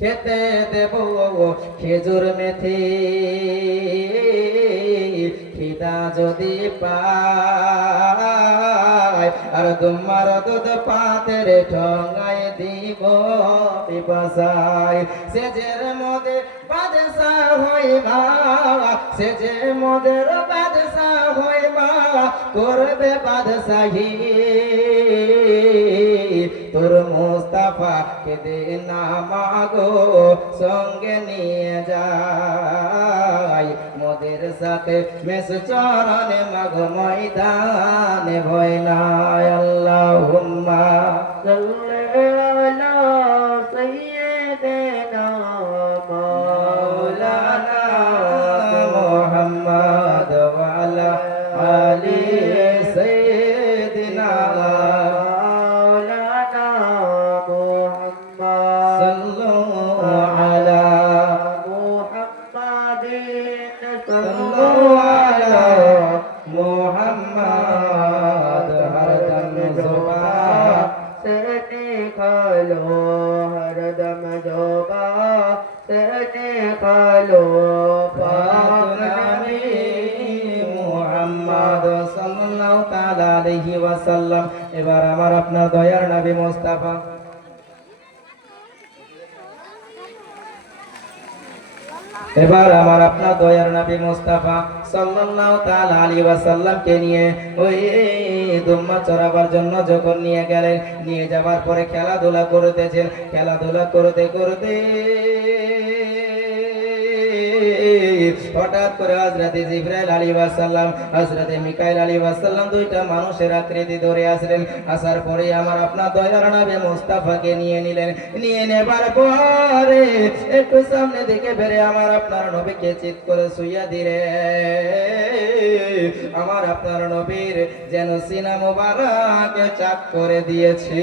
খেতে দেব খেজুর মেথি। খিদা যদি পায়, আর তোমার দুধ পাতের ঠঙ্গাই দিব পিপাসায়। সেজের মধ্যে বাদশা হইবা সেজে মদের বাদশা হইবা করবে বাদশাহী। তোর মুস্তাফা কে দে না মাগো, সঙ্গে নিয়ে যাই মোদের সাথে। মেস চরণে মাগো ময়দানে ভয় নাই, আল্লাহুম্মা हरदम जोबा सने खालो पाक नबी মুহাম্মদ সাল্লাল্লাহু তাআলা আলাইহি ওয়াসাল্লাম এবার আমার আপনার দয়ার নবী মুস্তাফা এবার আমার আপনার দয়ার নবী মুস্তাফা সাল্লাল্লাহু তাআলা আলাইহি ওয়াসাল্লামকে নিয়ে ওই দুম্মা চড়াবার জন্য যখন নিয়ে গেলেন, নিয়ে যাবার পরে খেলাধুলা করতেছেন। খেলাধুলা করতে করতে হঠাৎ করে হযরতে জিবরাইল আলাইহিস সালাম, হযরতে মিকাইল আলাইহিস সালাম দুইটা মানুষের আকৃতি ধরে আসলেন। আসার পরে আমার আপনার দয়ার নবী মুস্তাফাকে নিয়ে নিলেন। নিয়ে নেবার পরে একটু সামনে দিকে বেরে আমার আপনার নবীকে চিৎ করে শুইয়া দিলে আমার আপনার নবীর যেন সিনা মুবারকে চাক করে দিয়েছি।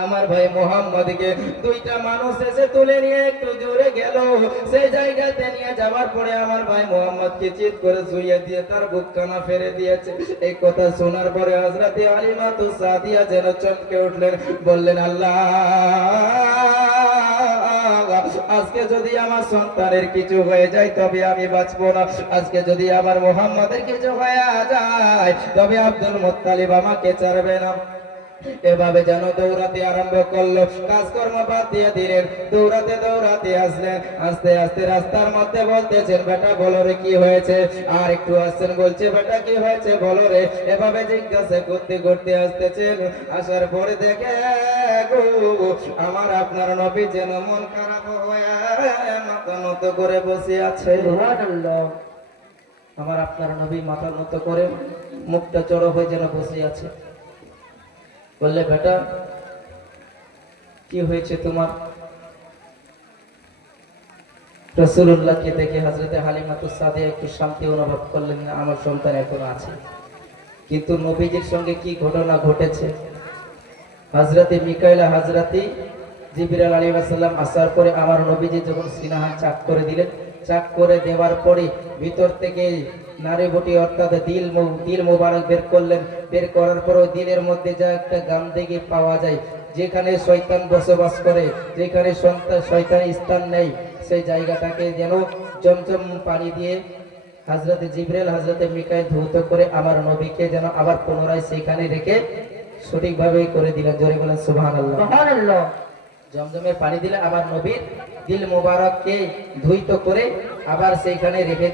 আমার ভাই মোহাম্মদকে দুইটা মানুষ এসে তুলে নিয়ে একটু জোরে গেল। সেই জায়গাতে নিয়ে যাওয়ার পরে আমার ভাই মোহাম্মদকে চিৎ করে শুইয়ে দিয়ে তার বুকখানা ফেরে দিয়েছে। এই কথা শোনার পরে হজরতে আলিমা তো সাদিয়া যেন চমকে উঠলেন, বললেন, আল্লাহ, আজকে যদি আমার সন্তানের কিছু হয়ে যায়, তবে আমি বাঁচবো না। আজকে যদি আমার মোহাম্মদের কিছু হয়ে যায়, তবে আব্দুল মোত্তালিব আমাকে ছাড়বে না। এভাবে যেন দৌড়াতে আরম্ভ করল। কাজকর্ম বাদ দিয়ে দিলেন দৌড়াতে দৌড়াতে আসলেন। আস্তে আস্তে রাস্তার মধ্যে বলতেছেন বেটা বলো রে কি হয়েছে? আর একটু আসছেন বলছে বেটা কি হয়েছে? বলো রে। এভাবে জিজ্ঞাসা করতে করতে আসতেছেন। আসার পরে দেখে গো আমার আপনার নবী যেন মন খারাপ হয়ে মাথা নত করে বসে আছে। আমার আপনার নবী মাথা নত করে মুখটা চড়ো হয়ে যেন বসে আছে। বললে, বেটা, কি হয়েছে তোমার? রসুল্লাহকে দেখে হাজরতে হালিমাতুস সাদিয়া একটু শান্তি অনুভব করলেন না, আমার সন্তান এখনও আছে। কিন্তু নবীজির সঙ্গে কি ঘটনা ঘটেছে? হাজরাতে মিকাইলা হাজরাতি জিবিরাল আলী সাল্লাম আসার পরে আমার নবীজি যখন সিনাহা চাক করে দিলেন চাক করে দেওয়ার পরে ভিতর থেকে নারী বটি অর্থাৎ দিল দিল মোবারক বের করলেন। বের করার পর ওই দিলের মধ্যে যা একটা গান দেখে পাওয়া যায়। যেখানে শয়তান বসবাস করে যেখানে শয়তান স্থান নেই সেই জায়গাটাকে যেন জমজম পানি দিয়ে হাজরতে জিবরেল হাজরতে মিকাইল ধৌত করে আমার নবীকে যেন আবার পুনরায় সেখানে রেখে সঠিকভাবে করে দিলেন। জোরে বলেন আল্লাহ জমজমের পানি দিলে আমার নবীর দিল মোবারককে ধুইত করে আবার সেইখানে রেখে